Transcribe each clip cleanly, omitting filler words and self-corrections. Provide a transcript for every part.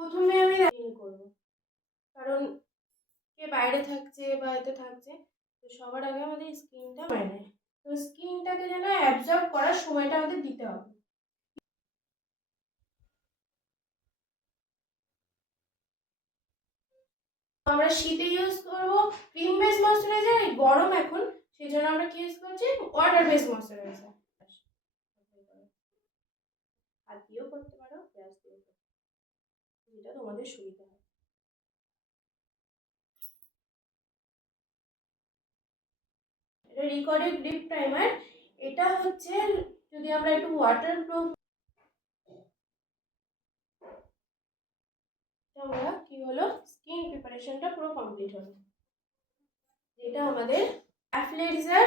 প্রথমে আমি করবো, কারণ কে বাইরে থাকছে বা এতে থাকছে, তো সবার আগে আমাদের স্কিনটা মানে, তো স্কিনটাকে যেন অ্যাবজর্ব করার সময়টা আমাদের দিতে হবে। আমরা শীতে ইউজ করবো ক্রিম বেস ময়শ্চারাইজার, গরম এখন সেই জন্য আমরা কি ইউজ করছি ওয়াটার বেস ময়শ্চারাইজার। হাত দিয়েও করতে পারো, ব্রাশ দিয়েও করতে পারো, যেটা তোমাদের সুবিধা হয়। এটা রিকর্ডেড গ্রিপ প্রাইমার। এটা হচ্ছে যদি আমরা একটু ওয়াটারপ্রুফ, আমরা কি হলো স্কিন প্রিপারেশনটা পুরো কমপ্লিট হলো। যেটা আমাদের অ্যাফ্লেক্সার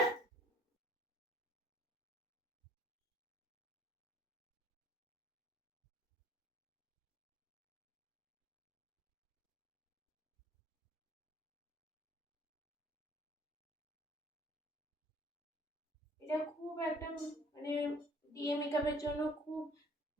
এটা খুব একটা মানে ডিএ মেকআপের জন্য খুব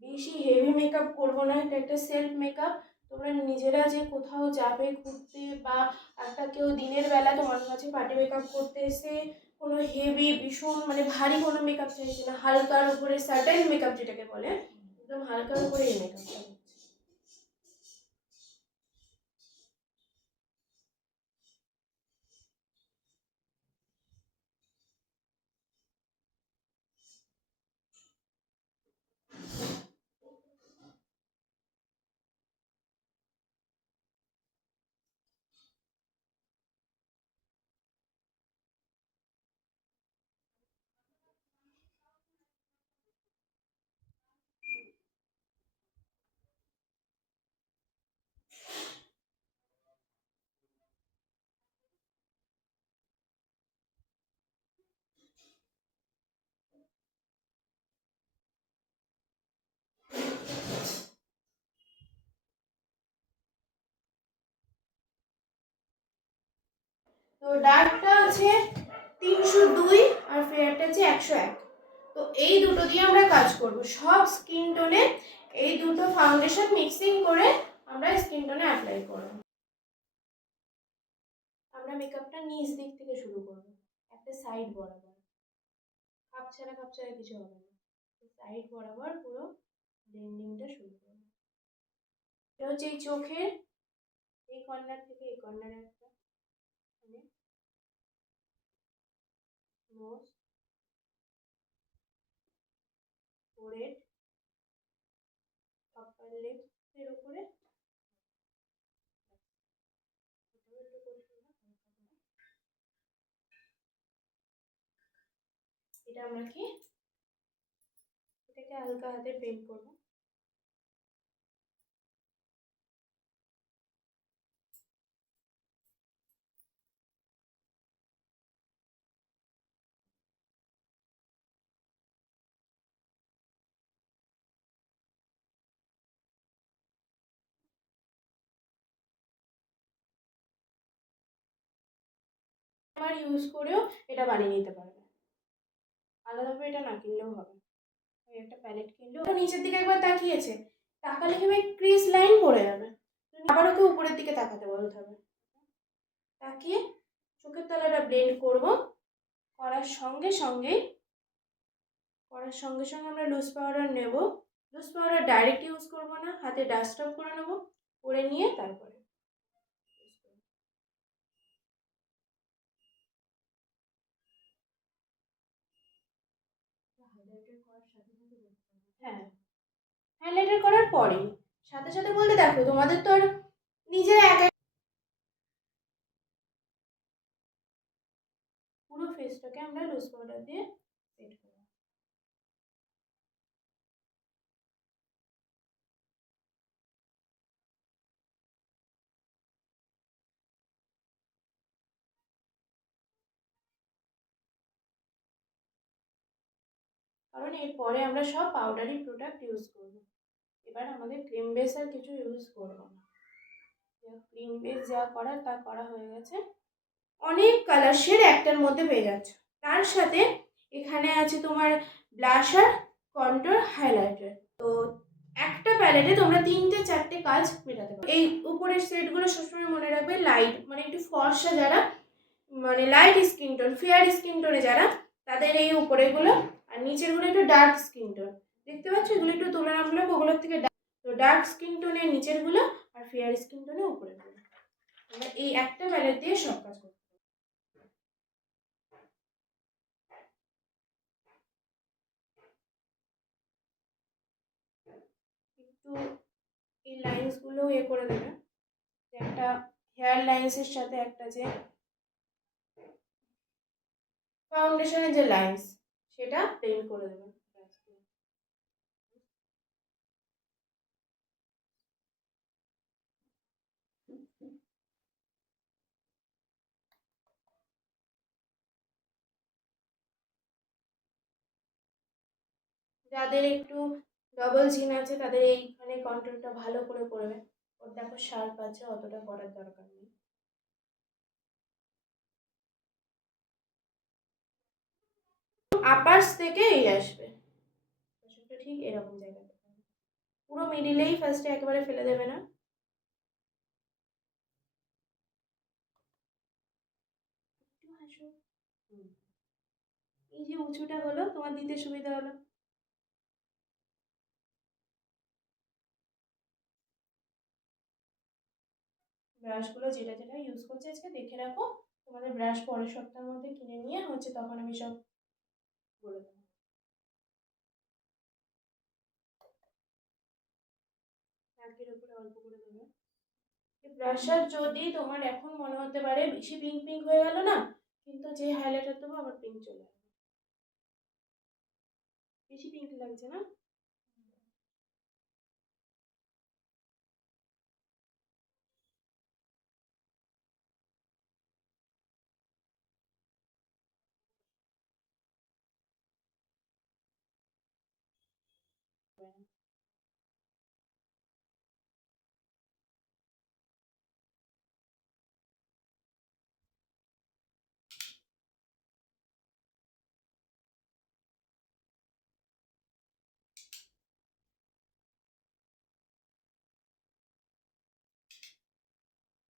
বেশি হেভি মেকআপ করবো না, এটা একটা সেলফ মেকআপ। তোমরা নিজেরা যে কোথাও যাবে ঘুরতে, বা একটা কেউ দিনের বেলা তোমার কাছে পার্টি মেকআপ করতে এসে কোনো হেভি ভীষণ মানে ভারী কোনো মেকআপ চাইছে না, হালকার উপরে সার্টেন মেকআপ যেটাকে বলে, একদম হালকার উপরে এই মেকআপটা। তো ডার্কটা আছে 302 আর ফেয়ারটা আছে 101। তো এই দুটো দিয়ে আমরা কাজ করব সব স্কিন টোনে। এই দুটো ফাউন্ডেশন মিক্সিং করে আমরা স্কিন টোনে অ্যাপ্লাই করব। আমরা মেকআপটা নিচ দিক থেকে শুরু করব, একটা সাইড বরাবর, খাপছাড়া খাপছাড়া কিছু হবে না, সাইড বরাবর পুরো ব্লেন্ডিংটা শুরু করব। এটা হচ্ছে এই চোখের এই কর্নার থেকে এই কর্নারে একটা, মানে নোজ, ফোরহেড, আপার লিপসের উপরে এটা আমরা কি এটাকে হালকা হাতে পেন্ট করব। আমার ইউজ করেও এটা বানিয়ে নিতে পারবে, আলাদাভাবে এটা না কিনলেও হবে। একটা প্যালেট কিনলেও নিচের দিকে একবার তাকিয়েছে, তাকালে কি ক্রিজ লাইন পড়ে যাবে, আবার ওকে উপরের দিকে তাকাতে বলতে হবে। তাকিয়ে চোখের তলাটা ব্লেন্ড করব, করার সঙ্গে সঙ্গে আমরা লুজ পাউডার নেব। লুজ পাউডার ডাইরেক্ট ইউজ করব না, হাতে ডাস্ট অফ করে নেব, করে নিয়ে তারপরে হ্যাঁ হাইলাইটার করার পরে সাথে সাথে বলতে দেখো তোমাদের তো আর নিজেরা একা পুরো ফেসটাকে আমরা লুজ পাউডার দিয়ে সেট করব। কারণ এরপরে আমরা সব পাউডারি প্রোডাক্ট ইউজ করব, এবার আমাদের ক্রিম বেস আর কিছু ইউজ করব না। ক্রিম বেস যা করার তা করা হয়ে গেছে। অনেক কালার শেড একটার মধ্যে পেয়ে যাচ্ছে, তার সাথে এখানে আছে তোমার ব্লাশার, কন্ট্যুর, হাইলাইটার। তো একটা প্যালেটে তোমরা 3-4টে কাজ মেটাতে পারো। এই উপরের সেটগুলো সবসময় মনে রাখবে লাইট, মানে একটু ফর্সা যারা, মানে light skin tone, fair skin টোনে যারা, তাদের এই উপরেগুলো, আর নিচেরগুলো একটু ডার্ক স্কিন টোন। দেখতে পাচ্ছ এগুলো একটু তুলনামূলক ওগুলোর থেকে তো ডার্ক স্কিন টোনের নিচেরগুলো আর ফেয়ার স্কিন টোনের উপরেরগুলো। আমরা এই একটা প্যালেট দিয়ে সব কাজ করবো। একটু এই লাইন্সগুলো করে দেবে, একটা হেয়ার লাইন্সের সাথে একটা যে ফাউন্ডেশনের যে লাইন্স সেটা প্লেন করে দেবে। যাদের একটু ডবল চিন আছে তাদের এইখানে কন্ট্রোলটা ভালো করে করবে। ওর দেখো শার্প আছে, অতটা করার দরকার নেই। আপার্স থেকে এই আসবে, ঠিক এরকম জায়গাতে পুরো মিডিলেই ফার্স্টে একেবারে ফেলে দেবে না। একটু হাসো। এই যে উঁচুটা হলো তোমার দিতে সুবিধা হলো। ব্রাশগুলো যেটা যেটা ইউজ করছে আজকে দেখে রাখো, তোমাদের ব্রাশ পরের সপ্তাহের মধ্যে কিনে নিয়ে তখন আমি সব বলে দেবো। নাকের উপরে অল্প করে দেবে। ব্রাশার যদি তোমার এখন মনে হতে পারে বেশি পিঙ্ক পিঙ্ক হয়ে গেল না, কিন্তু যে হাইলাইটার দেবো আবার পিঙ্ক চলে আসবে। বেশি পিঙ্ক লাগছে না?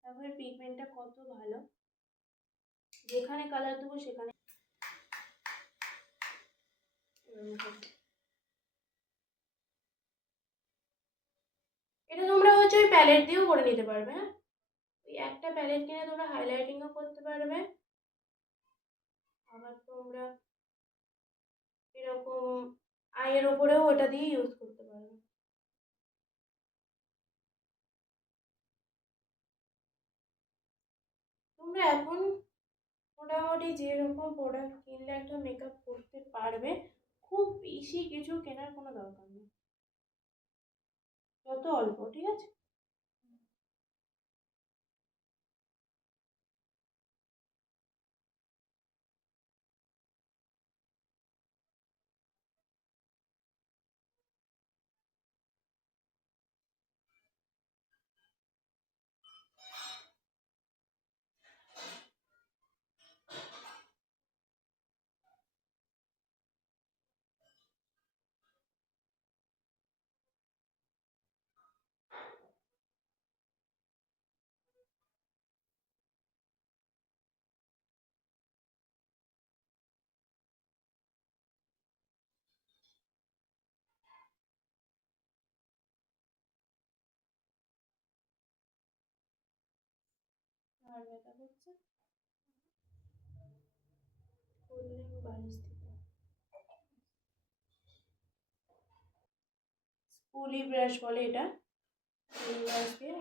তারপরে পিগমেন্টটা কত ভালো, যেখানে কালার দেবো সেখানে। এটা তোমরা ওই প্যালেট দিয়েও করে নিতে পারবে। হ্যাঁ, ওই একটা প্যালেট কিনে তোমরা হাইলাইটিংও করতে পারবে, আবার তোমরা এরকম আইয়ের ওপরেও ওটা দিয়ে ইউজ করতে পারবে। তোমরা এখন মোটামুটি যেরকম প্রোডাক্ট কিনলে একটা মেকআপ করতে পারবে, খুব বেশি কিছু কেনার কোনো দরকার নেই, যত অল্প। ঠিক আছে? আর ব্যথা করছে, করলে বালিশ থেকে স্পুলি ব্রাশ বলে এটা, এই ব্রাশ দিয়ে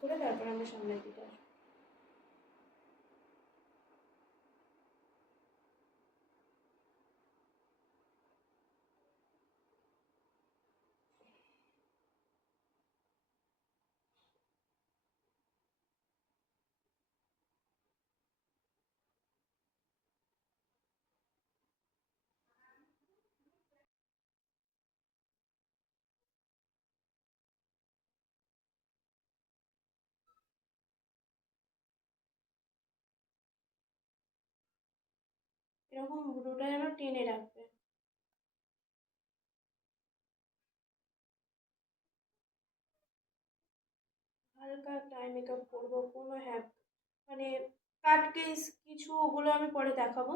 করে তারপর আমরা সামনের দিকে আসবো। এরকম ভ্রুটা যেন টেনে রাখবে। হালকা একটা আই মেকআপ করবো, কোনো হ্যাঁ মানে কাট কেস কিছু, ওগুলো আমি পরে দেখাবো।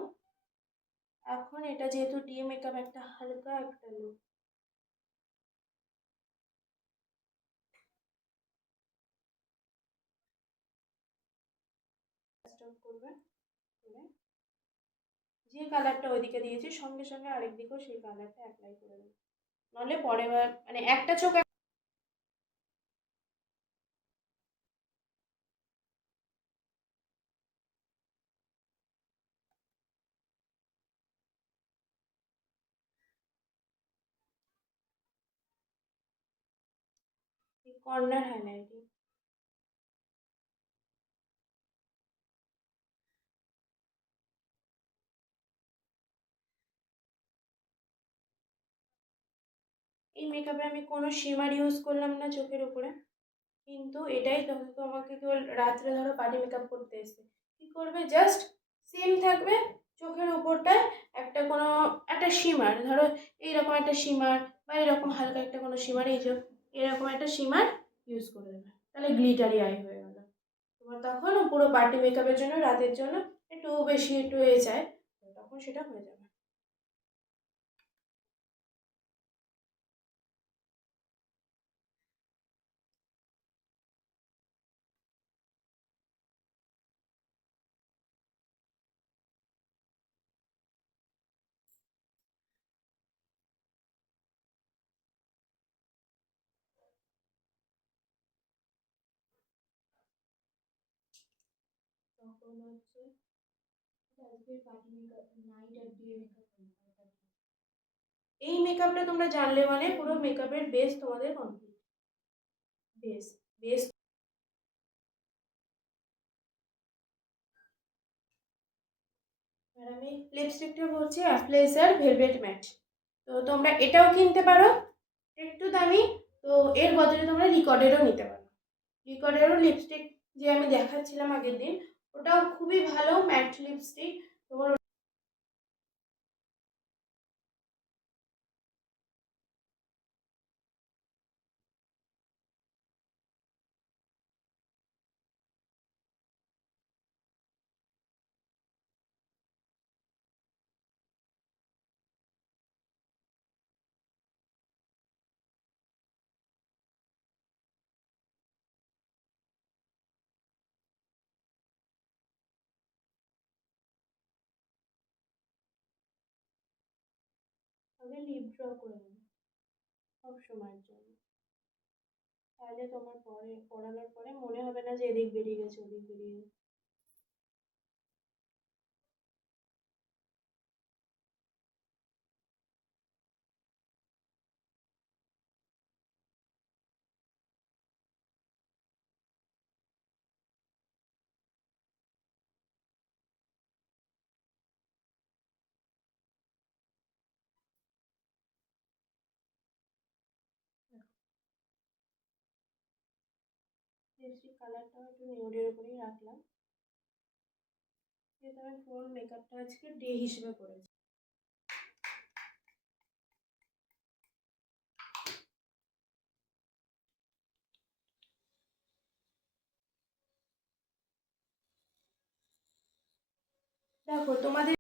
এখন এটা যেহেতু ডে মেকআপ, একটা হালকা একটা লুক স্টার্ট করবে। করে যে কালারটা ওইদিকে দিয়েছি সঙ্গে সঙ্গে আরেক দিকেও সেই কালারটা অ্যাপ্লাই করে দেবো, নাহলে পরের বার মানে একটা চোখ কর্নার হাইলাইটিং। এই মেকআপে আমি কোনো শিমার ইউজ করলাম না চোখের উপরে, কিন্তু এটাই তোমাকে কেবল রাত্রে ধরো পার্টি মেকআপ করতে এসছে, কি করবে, জাস্ট সেম থাকবে চোখের উপরটায় একটা কোনো একটা শিমার, ধরো এইরকম একটা শিমার বা এরকম হালকা একটা কোনো শিমার, এই যে এরকম একটা শিমার ইউজ করে দেবে, তাহলে গ্লিটারি আই হয়ে গেল তোমার। তখন পুরো পার্টি মেকআপের জন্য রাতের জন্য একটু বেশি একটু এ চায়, তো তখন সেটা হয়ে যাবে। তখন হচ্ছে আজকের পার্টি মেকআপ নাইট আর ডে মেকআপ, এই মেকআপটা তোমরা জানলে মানে পুরো মেকআপের বেস তোমাদের কমপ্লিট। Base base. আর আমি লিপস্টিকটা বলছি অ্যাপ্লেজার ভেলভেট ম্যাট, তো তোমরা এটাও কিনতে পারো, একটু দামি। তো এর বদলে তোমরা রিকর্ডেরও নিতে পারো, রিকর্ডেরও লিপস্টিক যে আমি দেখাচ্ছিলাম আগের দিন, ওটাও খুবই ভালো ম্যাট লিপস্টিক তোমার। আগে লিপ ড্র করে নেবে সব সময়ের জন্য, তাহলে তোমার পরে পড়ানোর পরে মনে হবে না যে এদিক বেরিয়ে গেছে ওদিক বেরিয়ে গেছে। লিপস্টিক কালারটাও একটু নিউডের উপরেই রাখলাম, যেহেতু আমি ফুল মেকআপটা আজকে ডে হিসেবে করেছি। দেখো তোমাদের